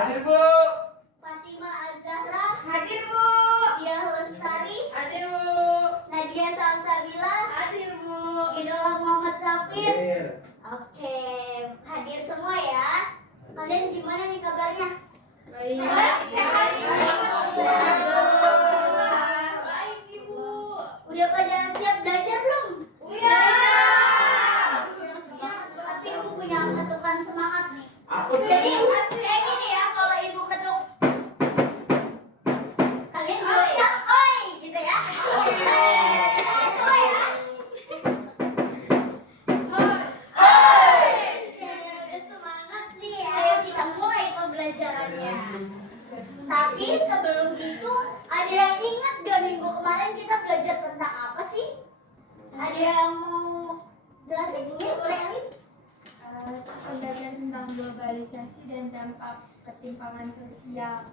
Hadir Bu. Fatima Az-Zahra. Hadir Bu. Diah Lestari. Hadir Bu. Nadia Salsabila. Hadir Bu. Idola Muhammad Safir. Hadir. Oke, hadir semua ya. Kalian gimana nih kabarnya? Sehat. Baik, Ibu. Udah pada siap belajar belum? Udah. Tapi Ibu punya ketukan semangat nih. Aku Jadi kayak gini ya, kalau Ibu ketuk kalian jawab ya, oi gitu ya. Oi ya. Udah semangat nih ya. Ayo kita mulai pembelajarannya. Tapi sebelum itu, ada yang ingat gak minggu kemarin kita belajar tentang apa sih? Ada yang mau jelasin? Iya, boleh Ali? Pembelajaran tentang globalisasi dan dampak ketimpangan sosial.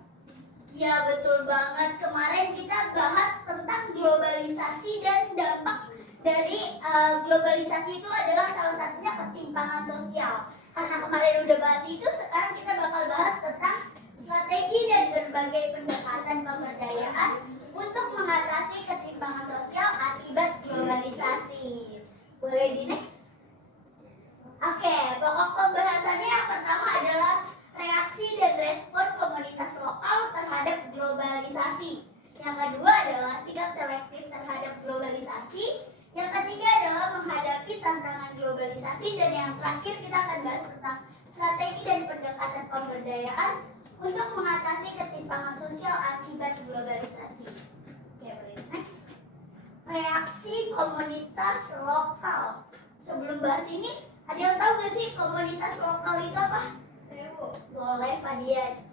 Ya betul banget, kemarin kita bahas tentang globalisasi dan dampak dari globalisasi itu adalah salah satunya ketimpangan sosial. Karena kemarin udah bahas itu, sekarang kita bakal bahas tentang strategi dan berbagai pendekatan pemberdayaan untuk mengatasi ketimpangan sosial akibat globalisasi. Boleh di next? Oke, pokok pembahasannya yang pertama adalah reaksi dan respon komunitas lokal terhadap globalisasi. Yang kedua adalah sikap selektif terhadap globalisasi. Yang ketiga adalah menghadapi tantangan globalisasi. Dan yang terakhir kita akan bahas tentang strategi dan pendekatan pemberdayaan untuk mengatasi ketimpangan sosial akibat globalisasi. Oke, boleh next. Reaksi komunitas lokal. Sebelum bahas ini, ada yang tahu gak sih komunitas lokal itu apa? Saya Bu, Boleh Fadia.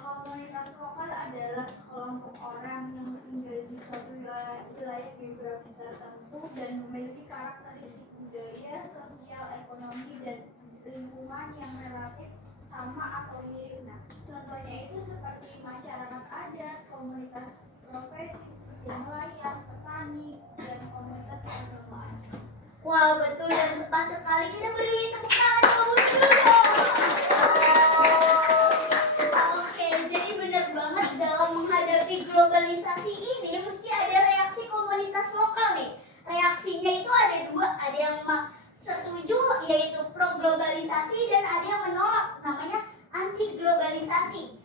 komunitas lokal adalah sekelompok orang yang tinggal di suatu wilayah geografis tertentu dan memiliki karakteristik budaya, sosial, ekonomi, dan lingkungan yang relatif sama atau mirip. Nah, contohnya itu seperti masyarakat adat, komunitas profesi seperti nelayan, petani, dan komunitas keagamaan. Wah, betul dan tepat sekali. Kita beri tepuk tangan yang lucu dong. Oke, jadi benar banget dalam menghadapi globalisasi ini mesti ada reaksi komunitas lokal nih. Reaksinya itu ada dua, ada yang setuju yaitu pro globalisasi dan ada yang menolak namanya anti globalisasi.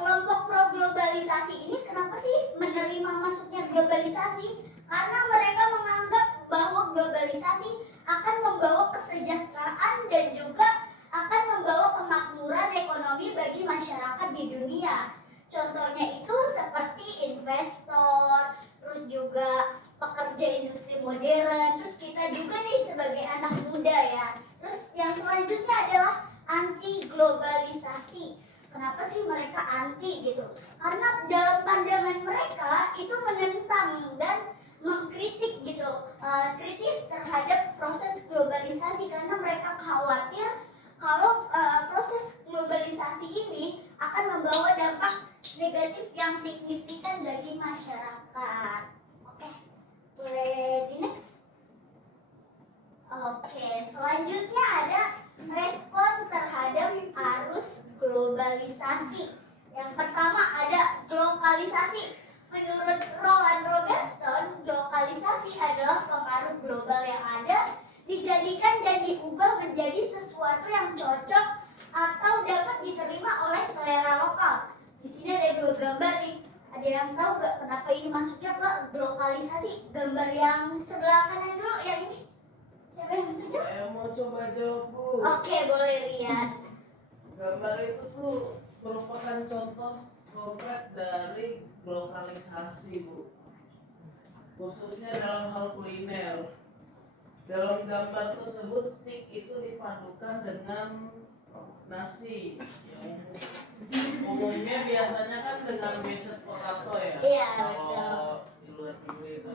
Kelompok pro globalisasi ini kenapa sih menerima masuknya globalisasi? Karena mereka menganggap bahwa globalisasi akan membawa kesejahteraan dan juga akan membawa kemakmuran ekonomi bagi masyarakat di dunia. Contohnya itu seperti investor, terus juga pekerja industri modern, terus kita juga nih sebagai anak muda ya. Terus yang selanjutnya adalah anti globalisasi. Kenapa sih mereka anti gitu? Karena dalam pandangan mereka itu menentang dan mengkritik gitu, kritis terhadap proses globalisasi karena mereka khawatir kalau proses globalisasi ini akan membawa dampak negatif yang signifikan bagi masyarakat. Oke, boleh di next? Oke, selanjutnya ada respon terhadap arus globalisasi. Yang pertama ada globalisasi. Menurut Roland Robertson, globalisasi adalah pengaruh global yang ada dijadikan dan diubah menjadi sesuatu yang cocok atau dapat diterima oleh selera lokal. Di sini ada dua gambar nih. Ada yang tahu gak kenapa ini masuknya ke globalisasi? Gambar yang sebelah kanan dulu, yang ini. Siapa yang bisa jawab? Saya mau coba jawab Bu. Oke, boleh Rian. Gambar itu tuh merupakan contoh konkret dari globalisasi Bu, khususnya dalam hal kuliner. Dalam gambar tersebut steak itu dipadukan dengan nasi yang umumnya biasanya kan dengan mashed potato ya. Iya, Kalau di luar negeri itu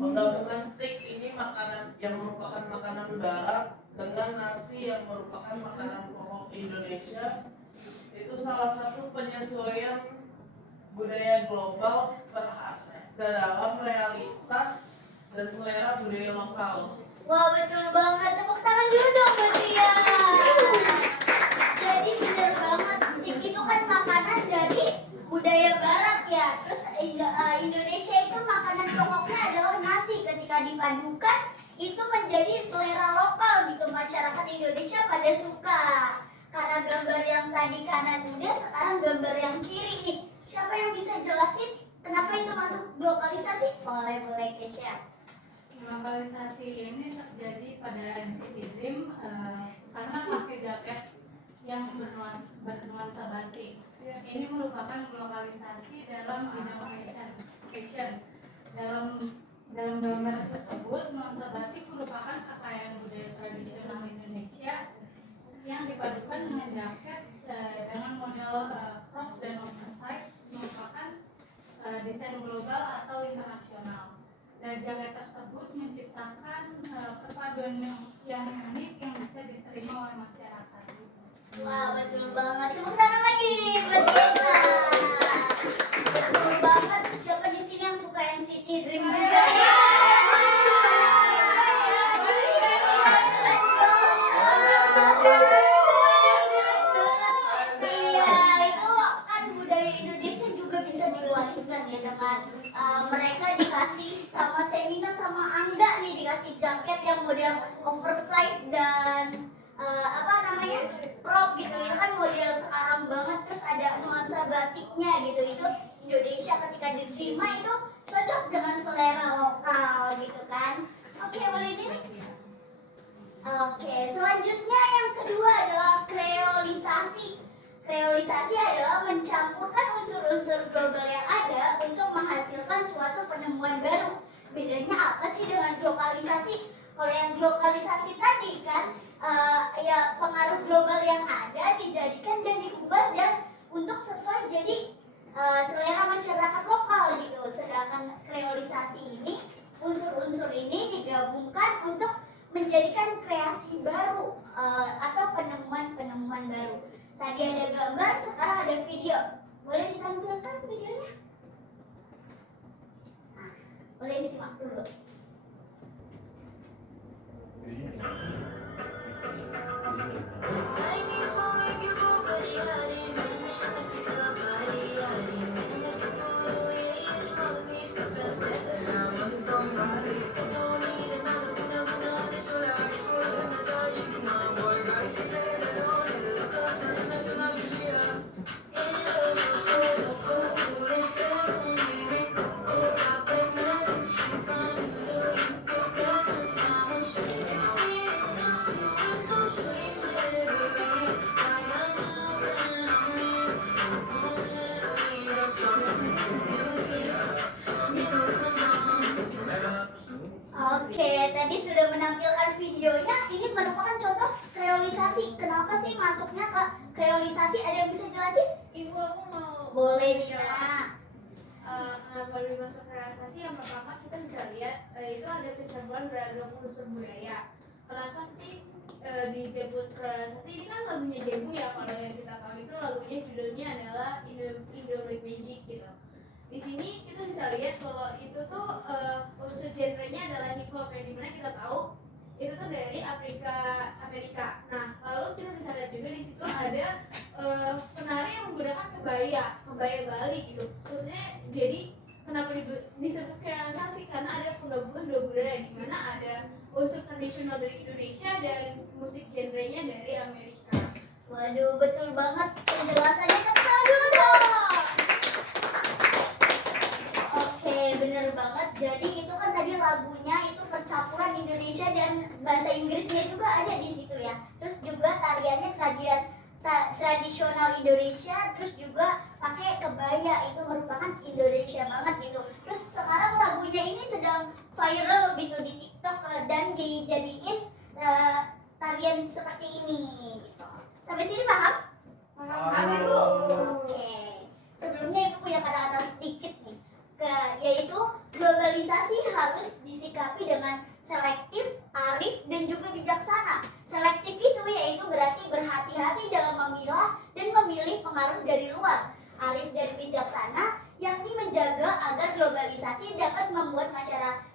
penggabungan steak ini makanan yang merupakan makanan darat dengan nasi yang merupakan makanan pokok Indonesia. Itu salah satu penyesuaian budaya global ke dalam realitas dan selera budaya lokal. Wah, betul banget. Tepuk tangan dulu dong buat dia. Jadi benar banget menjadi selera lokal gitu. Masyarakat Indonesia pada suka. Karena gambar yang tadi kanan udah, sekarang gambar yang kiri nih. Siapa yang bisa jelasin kenapa itu masuk globalisasi? Boleh Kesha. Globalisasi ini terjadi pada NCT Dream karena pakai jaket yang bernuansa batik. Ini merupakan globalisasi dalam bidang fashion. Dalam gambar tersebut, nuansa batik merupakan kekayaan budaya tradisional Indonesia yang dipadukan dengan jaket dengan model crop dan oversize, merupakan desain global atau internasional. Dan jaket tersebut menciptakan perpaduan yang unik yang bisa diterima oleh masyarakat. Wah, betul banget. Tepuk tangan lagi buat Kesha. Betul banget. Siapa di sini yang suka NCT Dream juga? Mereka dikasih sama Semina sama Angga nih, dikasih jaket yang model oversize dan apa namanya crop gitu. Itu kan model sekarang banget, terus ada nuansa batiknya gitu. Itu Indonesia ketika diterima itu cocok dengan selera lokal gitu kan. Oke, boleh di next. Oke, selanjutnya yang kedua adalah kreolisasi. Kreolisasi adalah mencampurkan unsur-unsur global yang ada untuk menghasilkan suatu penemuan baru. Bedanya apa sih dengan lokalisasi? Kalau yang lokalisasi tadi kan ya pengaruh global yang ada dijadikan dan diubah dan untuk sesuai jadi selera masyarakat lokal gitu. Sedangkan kreolisasi ini unsur-unsur ini digabungkan untuk menjadikan kreasi baru atau penemuan-penemuan baru. Tadi ada gambar, sekarang ada video. Boleh ditampilkan videonya? Nah, boleh simak dulu. Oke, tadi sudah menampilkan videonya. Ini merupakan contoh kreolisasi. Kenapa sih masuknya ke kreolisasi? Ada yang bisa jelasin? Ibu, aku mau Boleh, Nina. kenapa lebih masuk kreolisasi? Yang pertama kita bisa lihat itu ada kecampuran beragam unsur budaya. Kenapa sih disebut kreolisasi? Ini kan lagunya Jemu ya, kalau yang kita tahu itu lagunya judulnya adalah Indo Black Magic gitu. Di sini kita bisa lihat kalau itu tuh unsur genrenya adalah hip hop, yang dimana kita tahu itu tuh dari Amerika. Nah, lalu kita bisa lihat juga di situ ada penari yang menggunakan kebaya Bali gitu. Khususnya jadi kenapa disebut kreolisasi? Karena ada penggabungan dua budaya, di mana ada unsur tradisional dari Indonesia dan musik genrenya dari Amerika. Waduh, betul banget penjelasannya. Tepuk tangan dulu dong. Oke, bener banget. Jadi itu kan tadi lagunya itu percampuran Indonesia dan bahasa Inggrisnya juga ada di situ ya. Terus juga tariannya tradisional Indonesia, terus juga pakai kebaya, itu merupakan Indonesia banget gitu. Terus sekarang lagunya ini sedang viral gitu di TikTok dan dijadiin tarian seperti ini gitu. Sampai sini paham? Paham, Ibu? Oke. Sebelumnya Ibu punya kata-kata sedikit nih. Yaitu globalisasi harus disikapi dengan selektif, arif, dan juga bijaksana. Selektif itu yaitu berarti berhati-hati dalam memilah dan memilih pengaruh dari luar. Arif dan bijaksana yakni menjaga agar globalisasi dapat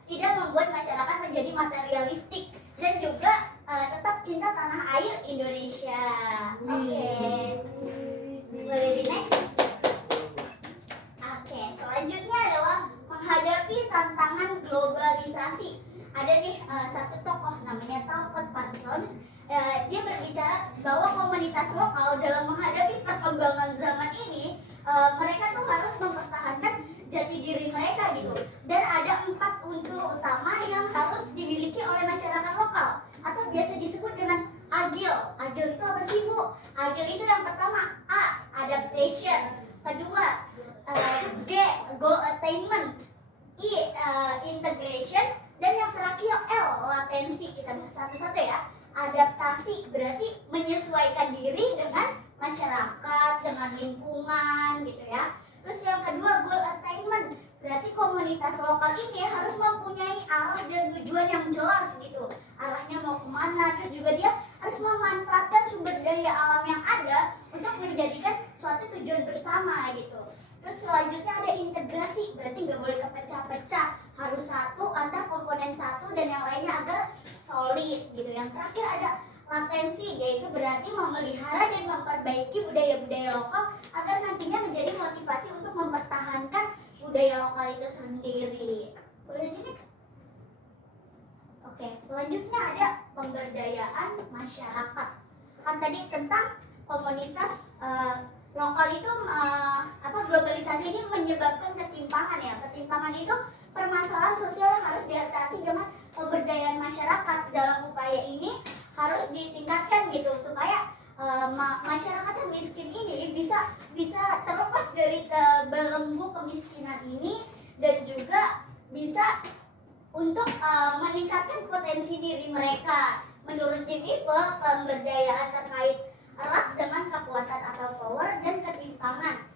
tidak membuat masyarakat menjadi materialistik dan juga tetap cinta tanah air Indonesia. Oke. Boleh di next. Oke, selanjutnya adalah menghadapi tantangan globalisasi. ada nih satu tokoh namanya Talcott Parsons. Dia berbicara bahwa komunitas lokal dalam menghadapi perkembangan zaman ini, mereka tuh harus mempertahankan jati diri mereka gitu. Dan ada 4 unsur utama yang harus dimiliki oleh masyarakat lokal atau biasa disebut dengan agil. Agil itu apa sih, Bu? Agil itu yang pertama A, adaptation. Kedua G, goal attainment. I, integration. Dan yang terakhir L, latensi. Kita bahas satu-satu ya. Adaptasi berarti menyesuaikan diri dengan masyarakat, dengan lingkungan gitu ya. Terus yang kedua goal attainment, berarti komunitas lokal ini harus mempunyai arah dan tujuan yang jelas gitu. Arahnya mau kemana, terus juga dia harus memanfaatkan sumber daya alam yang ada untuk menjadikan suatu tujuan bersama gitu. Terus selanjutnya ada integrasi, berarti nggak boleh kepecah-pecah, harus satu antar komponen satu dan yang lainnya agar solid gitu. Yang terakhir ada latensi, yaitu berarti memelihara dan memperbaiki budaya-budaya lokal agar nantinya menjadi motivasi untuk mempertahankan budaya lokal itu sendiri. Boleh di next? Oke, selanjutnya ada pemberdayaan masyarakat. Kan tadi tentang komunitas lokal itu globalisasi ini menyebabkan ketimpangan ya. Ketimpangan itu permasalahan sosial yang harus diatasi dengan pemberdayaan masyarakat. Dalam upaya ini harus ditingkatkan gitu supaya masyarakat yang miskin ini bisa terlepas dari belenggu kemiskinan ini dan juga bisa untuk meningkatkan potensi diri mereka. Menurut Jim Eiffel, pemberdayaan terkait erat dengan kekuatan atau power dan ketimpangan.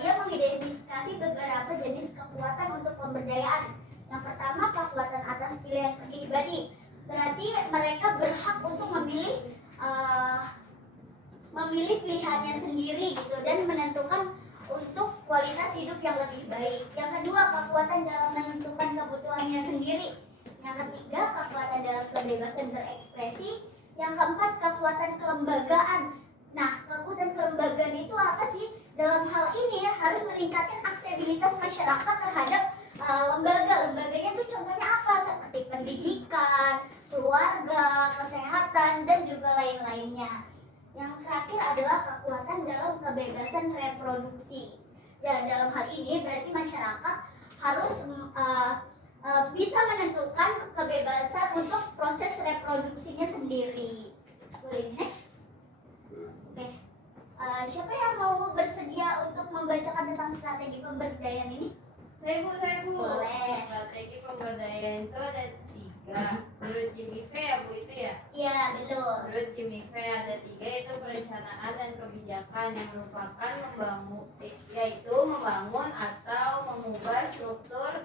Ia mengidentifikasi beberapa jenis kekuatan untuk pemberdayaan. Yang pertama, kekuatan atas pilihan pribadi. Berarti mereka berhak untuk memilih pilihannya sendiri gitu dan menentukan untuk kualitas hidup yang lebih baik. Yang kedua, kekuatan dalam menentukan kebutuhannya sendiri. Yang ketiga, kekuatan dalam kebebasan berekspresi. Yang keempat, kekuatan kelembagaan. Nah, kekuatan kelembagaan itu apa sih? Dalam hal ini ya, harus meningkatkan aksesibilitas masyarakat terhadap lembaga. Lembaganya itu contohnya apa? Seperti pendidikan, keluarga, kesehatan, dan juga lain-lainnya. Yang terakhir adalah kekuatan dalam kebebasan reproduksi. Ya, dalam hal ini berarti masyarakat harus bisa menentukan kebebasan untuk proses reproduksinya sendiri. Boleh next? Oke. Siapa yang mau bersedia untuk membacakan tentang strategi pemberdayaan ini? Saya Bu. Boleh. Strategi pemberdayaan itu ada 3. Menurut Jim Eiffel ya Bu itu ya? Iya, betul. Menurut Jim Eiffel ada 3, yaitu perencanaan dan kebijakan yang merupakan membangun atau mengubah struktur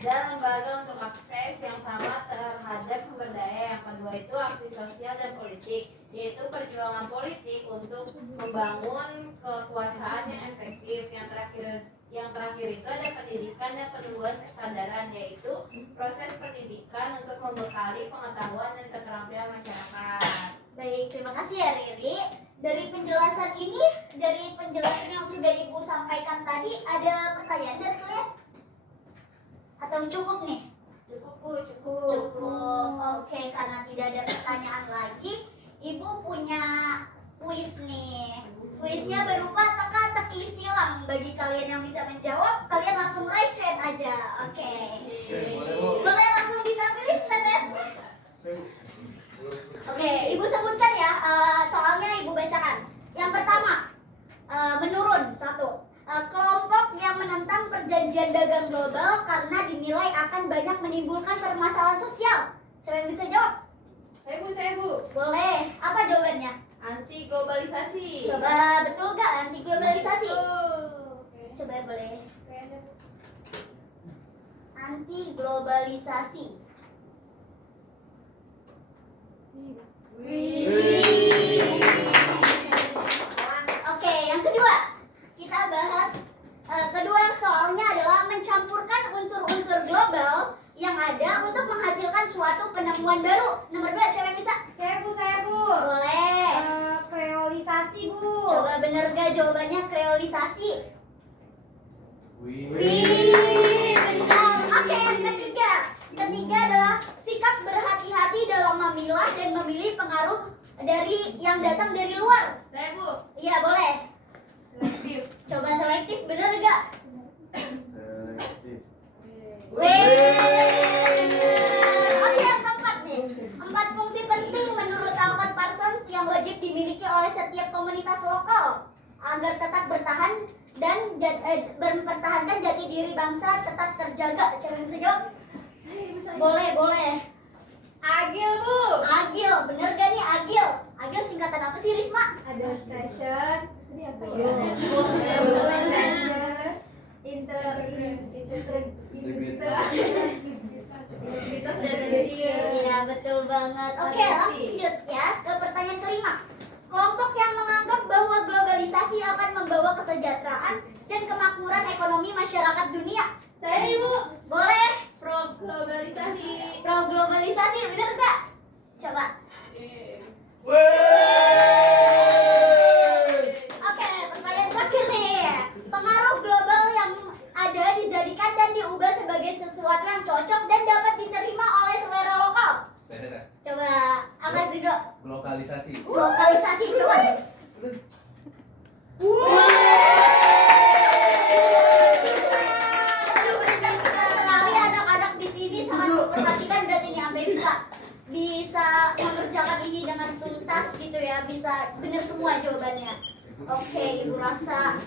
dan lembaga untuk akses yang sama terhadap sumber daya. Yang kedua itu aksi sosial dan politik, yaitu perjuangan politik untuk membangun kekuasaan yang efektif. Yang terakhir itu ada pendidikan dan penumbuhan kesadaran, yaitu proses pendidikan untuk membekali pengetahuan dan keterampilan masyarakat. Baik, terima kasih ya Riri. Dari penjelasan yang sudah Ibu sampaikan tadi, ada pertanyaan dari kalian? Atau cukup nih? Cukup Bu, Cukup. Oke, karena tidak ada pertanyaan lagi, Ibu punya kuis nih. Kuisnya berupa teka-teki silang. Bagi kalian yang bisa menjawab, kalian langsung raise hand aja. Oke. Boleh langsung ditampilin TTS-nya? Oke, Ibu sebutkan ya, soalnya Ibu bacakan. Yang pertama, menurun 1. Kelompok yang menentang perjanjian dagang global karena dinilai akan banyak menimbulkan permasalahan sosial. Siapa yang bisa jawab? Saya Bu. Boleh. Apa jawabannya? Anti globalisasi. Coba betul gak anti globalisasi? Oke. Coba boleh. Anti globalisasi. Oke, yang kedua kita bahas. Kedua soalnya adalah mencampurkan unsur-unsur global yang ada untuk menghasilkan suatu penemuan baru. Nomor 2, siapa yang bisa? Saya Bu. Boleh. Kreolisasi Bu. Coba bener gak jawabannya kreolisasi? Wih. Wih, benar. Oke, yang ketiga. Ketiga adalah memilah dan memilih pengaruh dari yang datang dari luar? Saya Bu, Iya boleh. selektif. Coba selektif, bener gak? Selektif. Bener. Oke, yang keempat nih. 4 fungsi penting menurut Alfred Parsons yang wajib dimiliki oleh setiap komunitas lokal agar tetap bertahan dan mempertahankan jati diri bangsa tetap terjaga. Siapa yang bisa jawab? Boleh, boleh. Agil Bu. Agil, bener gak nih Agil? Agil singkatan apa sih Risma? Adaptation. Ini apa ya? Integritas dan resilience. Iya betul banget. Oke, lanjut ya ke pertanyaan kelima. Kelompok yang menganggap bahwa globalisasi akan membawa kesejahteraan dan kemakmuran ekonomi masyarakat dunia. Saya Ibu, Boleh. pro globalisasi. Pro globalisasi, bener gak? Coba. Oke, pertanyaan terakhir nih. Pengaruh global yang ada dijadikan dan diubah sebagai sesuatu yang cocok dan dapat diterima oleh selera lokal. Coba, apa Ridho? Lokalisasi. Lokalisasi, coba. Benar sekali anak-anak di sini sangat memperhatikan, berarti nih sampai bisa mengerjakan ini dengan tuntas gitu ya, bisa benar semua jawabannya. Oke, Ibu rasa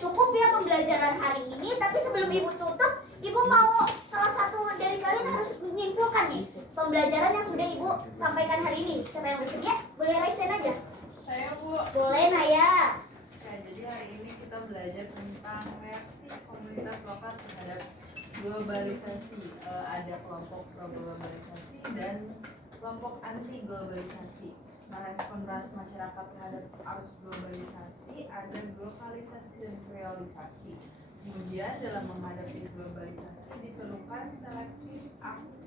cukup ya pembelajaran hari ini, tapi sebelum Ibu tutup, Ibu mau salah satu dari kalian harus menyimpulkan nih pembelajaran yang sudah Ibu sampaikan hari ini. Siapa yang bersedia? Boleh raise hand aja. Saya Bu. Boleh Naya. Oke, jadi hari ini kita belajar tentang reaksi komunitas lokal terhadap globalisasi. Ada kelompok pro globalisasi dan kelompok anti globalisasi. Merespon masyarakat terhadap arus globalisasi, ada lokalisasi dan realisasi. Kemudian dalam menghadapi globalisasi diperlukan selektif,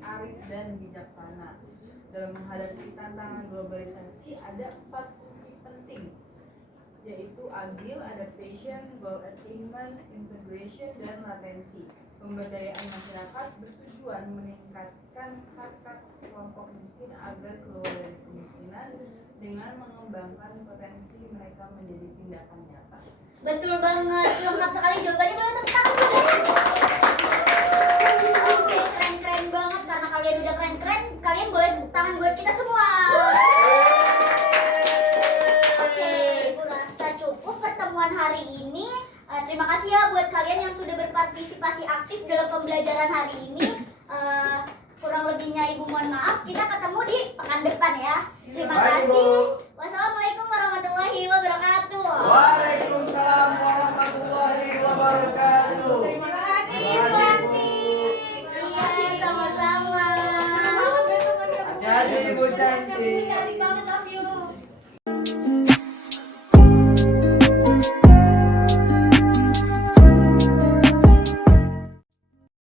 arif dan bijaksana. Dalam menghadapi tantangan globalisasi ada 4 fungsi penting, yaitu agil, adaptation, goal attainment, integration, dan latensi. Pemberdayaan masyarakat bertujuan meningkatkan hak kelompok miskin agar keluar dari kemiskinan dengan mengembangkan potensi mereka menjadi tindakan nyata. Betul banget, lengkap sekali jawabannya. Boleh tepuk tangan dulu. Oke, keren-keren banget. Karena kalian udah keren-keren, kalian boleh tepuk tangan buat kita semua. Oke, Ibu rasa cukup pertemuan hari ini. Terima kasih ya buat kalian yang sudah berpartisipasi aktif dalam pembelajaran hari ini. Kurang lebihnya Ibu mohon maaf. Kita ketemu di pekan depan ya. Terima kasih. Wassalamualaikum warahmatullahi wabarakatuh. Waalaikumsalam warahmatullahi wabarakatuh. Terima kasih, Terima kasih, Bu. Iya, sama-sama. Senang banget besok lagi. Hati-hati, Ibu cantik. Cantik banget, love you.